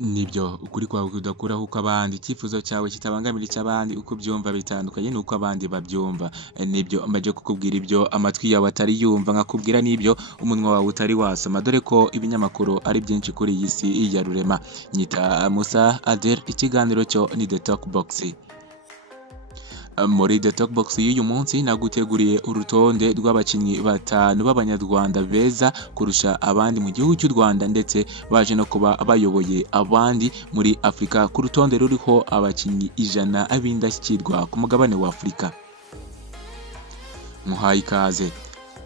Nibyo ukuri kwawe kudakuraho uko abandi, icyifuzo cyawe kitabangamira icy'abandi, uko byumva bitandukanye n'uko abandi babyumva. Nibyo mbaje kukubwira ibyo amatwi yawe atari yumva, nkakubwira n'ibyo umunwa wawe utari wasoma, dore ko ibinyamakuru ari byinshi kuri iyi si ya rurema. Nyita Musa Adel, ikiganiro cyo ni The Talk Box. Muri The Talk Box y'uyu munsi naguteguriye urutonde rw'abakinnyi batanu b'abanyarwanda beza kurusha abandi mu gihugu cy'u Rwanda, ndetse baje no kuba bayoboye abandi muri Afurika, ku rutonde ruriho abakinnyi 100 b'indashyikirwa ku mugabane wa Afurika. Muhaye ikaze.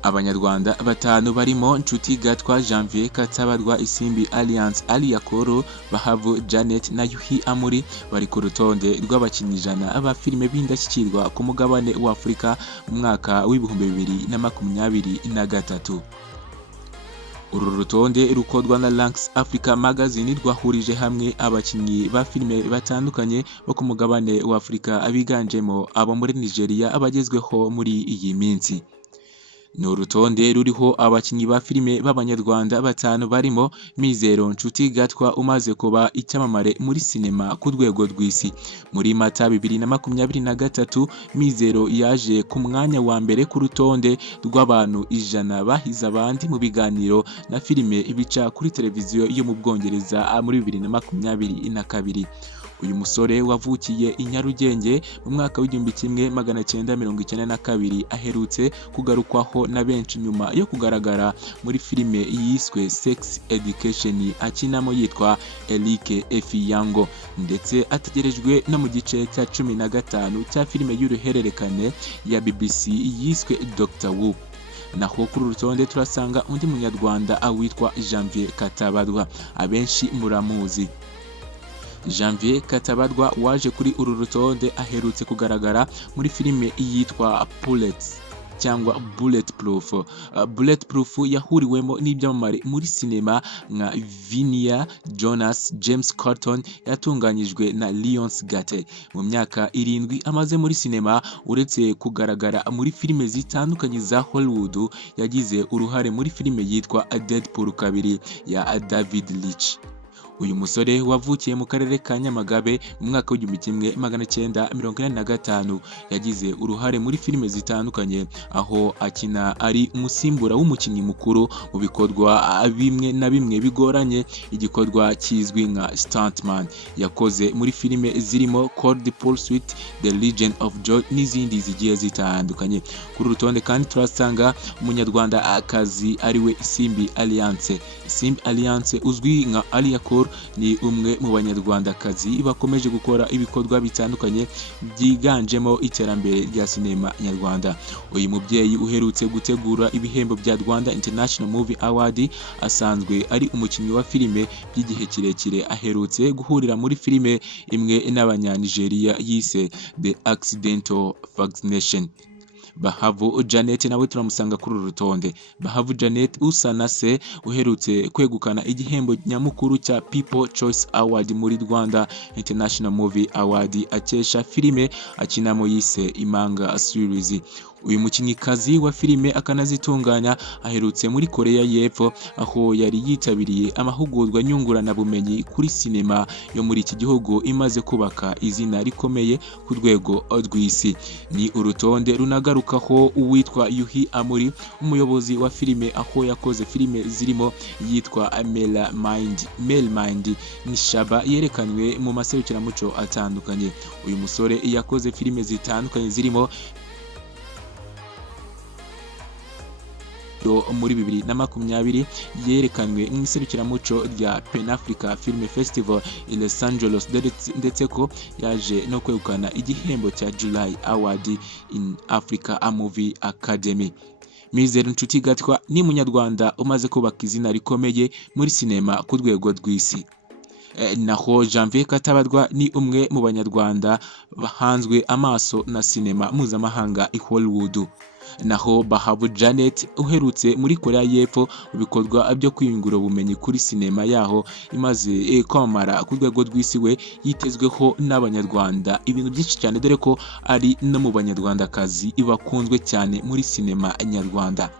Abanyarwanda batanu barimo Nshuti Gatwa Janvier, Katabarwa Isimbi Alliance Aliyakoro, Bahavu Janet na Yuhi Amuri bari ku rutonde rw'abakinnyi 100 ba filime b'indashyikirwa ku mugabane wa Afurika mu mwaka w'2023. Uru rutonde rukodwa na Ranks Africa Magazine, rwahurije hamwe abakinnyi ba filime batandukanye bo ku mugabane wa Afurika, abiganjemo abo muri Nigeria abagezweho muri iyi minsi. Ni urutonde ruriho abakinnyi ba filime b'abanyarwanda batanu barimo Mizero Nshuti Gatwa, umaze kuba icyamamare muri sinema ku rwego rw'isi. Muri Mata 2023 Mizero yaje ku mwanya wa mbere ku rutonde rw'abantu 100 bahize abandi mu biganiro na filime ibica kuri televiziyo yo mu Bwongereza muri 2022. Uyu musore wavukiye i Nyarugenge mu mwaka w'1992 aherutse kugarukwaho na benshi nyuma yo kugaragara muri filime yiswe Sex Education akinamo yitwa Eric Efiyango, ndetse ategerejwe no mu gice cya 15 cya filime y'uruhererekane ya BBC yiswe Dr. Who. Naho kuri urutonde turasanga undi munyarwanda witwa Janvier Katabarwa, abenshi muramuzi. Janvier Katabarwa waje kuri uru rutonde aherutse kugaragara muri filime yitwa Bulletproof. Bulletproof yahuriwemo n'ibyamamare muri sinema nka Vinia Jonas, James Corden, yatunganyijwe na Lionsgate. Mu myaka 7 amaze muri sinema, uretse kugaragara muri filime zitandukanye za Hollywood, yagize uruhare muri filime yitwa Deadpool 2 ya David Leitch. Uyu musore wavukiye mu karere ka Nyamagabe mu mwaka w'1985 yagize uruhare muri filime zitandukanye, aho akina ari umusimbura w'umukinnyi mukuru mu bikorwa bimwe na bimwe bigoranye, igikorwa kizwi nka stuntman. Yakoze muri filime zirimo Cold Pursuit, The Legend of Joy n'izindi zigiye zitandukanye. Kuri urutonde kandi turasanga umunyarwanda akazi ariwe Isimbi Alliance. Isimbi Alliance uzwi nka Aliyakoro ni umwe mu banyarwandakazi bakomeje gukora ibikorwa bitandukanye byiganjemo iterambere rya sinema nyarwanda. Uyu mubyeyi uherutse gutegura ibihembo bya Rwanda International Movie Award, asanzwe ari umukinnyi wa filime by'igihe kirekire, aherutse guhurira muri filime imwe n'abanyanigeria yise The Accidental Vaccination. Bahavu Janet nawe turamusanga kuri uru rutonde. Bahavu Janet usa na se, uherutse kwegukana igihembo nyamukuru cya People Choice Award muri Rwanda International Movie Award akesha filime akinamo yise Imanga Series. Uyu mukinnyikazi wa filime akanazitunganya aherutse muri Korea y'Epfo, aho yari yitabiriye amahugurwa nyungurana bumenyi kuri sinema yo muri iki gihugu imaze kubaka izina rikomeye ku rwego rw'isi. Ni urutonde runagarukaho uwitwa Yuhi Amuri, umuyobozi wa filime, aho yakoze filime zirimo yitwa Male Mind Nishaba yerekanwe mu maserukiramuco atandukanye. Uyu musore yakoze filime zitandukanye zirimo muri 2020 yerekanwe mu iserukiramuco rya Pan Africa Film Festival i Los Angeles, ndetse ko yaje no kwegukana igihembo cya July Award in Africa Movie Academy. Mizero Nshuti Gatwa ni munyarwanda umaze kubaka izina rikomeye muri sinema ku rwego rw'isi. Naho Janvier Katabarwa ni umwe mu banyarwanda bahanzwe amaso na sinema mpuzamahanga i Hollywood. Naho Bahavu Janet uherutse muri Korea y'Epfo mu bikorwa byo kwiyungura ubumenyi kuri sinema yaho imaze kwamamara ku rwego rw'isi, we yitezweho n'abanyarwanda ibintu byinshi cyane, dore ko ari no mu banyarwandakazi bakunzwe cyane muri sinema nyarwanda.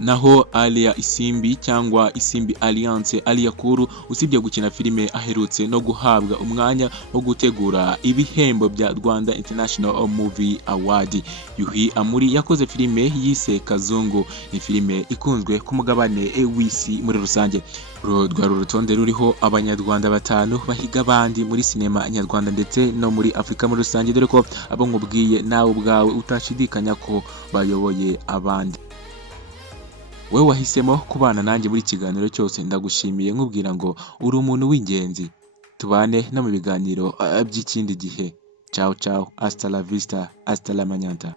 Naho Alia Isimbi cyangwa Isimbi Alliance Aliyakuru usibye gukina filime aherutse no guhabwa umwanya wo gutegura ibihembo bya Rwanda International Movie Award. Yuhi Amuri yakoze filime yise Kazungu, ni filime ikunzwe ku mugabane w'isi muri rusange. Rwari urutonde ruriho abanyarwanda batanu bahiga abandi muri sinema nyarwanda ndetse no muri Afurika muri rusange, dore ko abo nkubwiye nawe ubwawe utashidikanya ko bayoboye abandi. Wowe wahisemo kubana nanjye muri kiganiro cyose, ndagushimiye nkubwira ngo uri umuntu w'ingenzi. Tubane no mu biganiro by'ikindi gihe. Ciao ciao, hasta la vista, hasta la mañana.